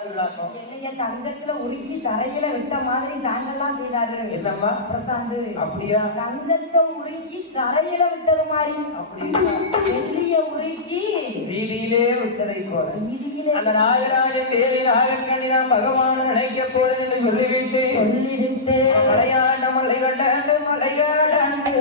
என்னைய தங்கத்துல உருக்கி தரையில விட்ட மாதிரி தாங்கெல்லாம் செய்தாரு. என்னம்மா பிரசாந்த்? அப்படியா? தங்கத்தை உருக்கி தரையில விட்டது மாதிரி, அப்படியா? வெள்ளிய உருக்கி வீதியிலே விட்டதை போல வீதியிலே அந்த நாகராஜ தேவி நாகக்கண்ணி நான் பகவான் நினைக்க போறேன் என்று சொல்லிவிட்டு மலையாண்ட மலையாடாண்டு மலையாடாண்டு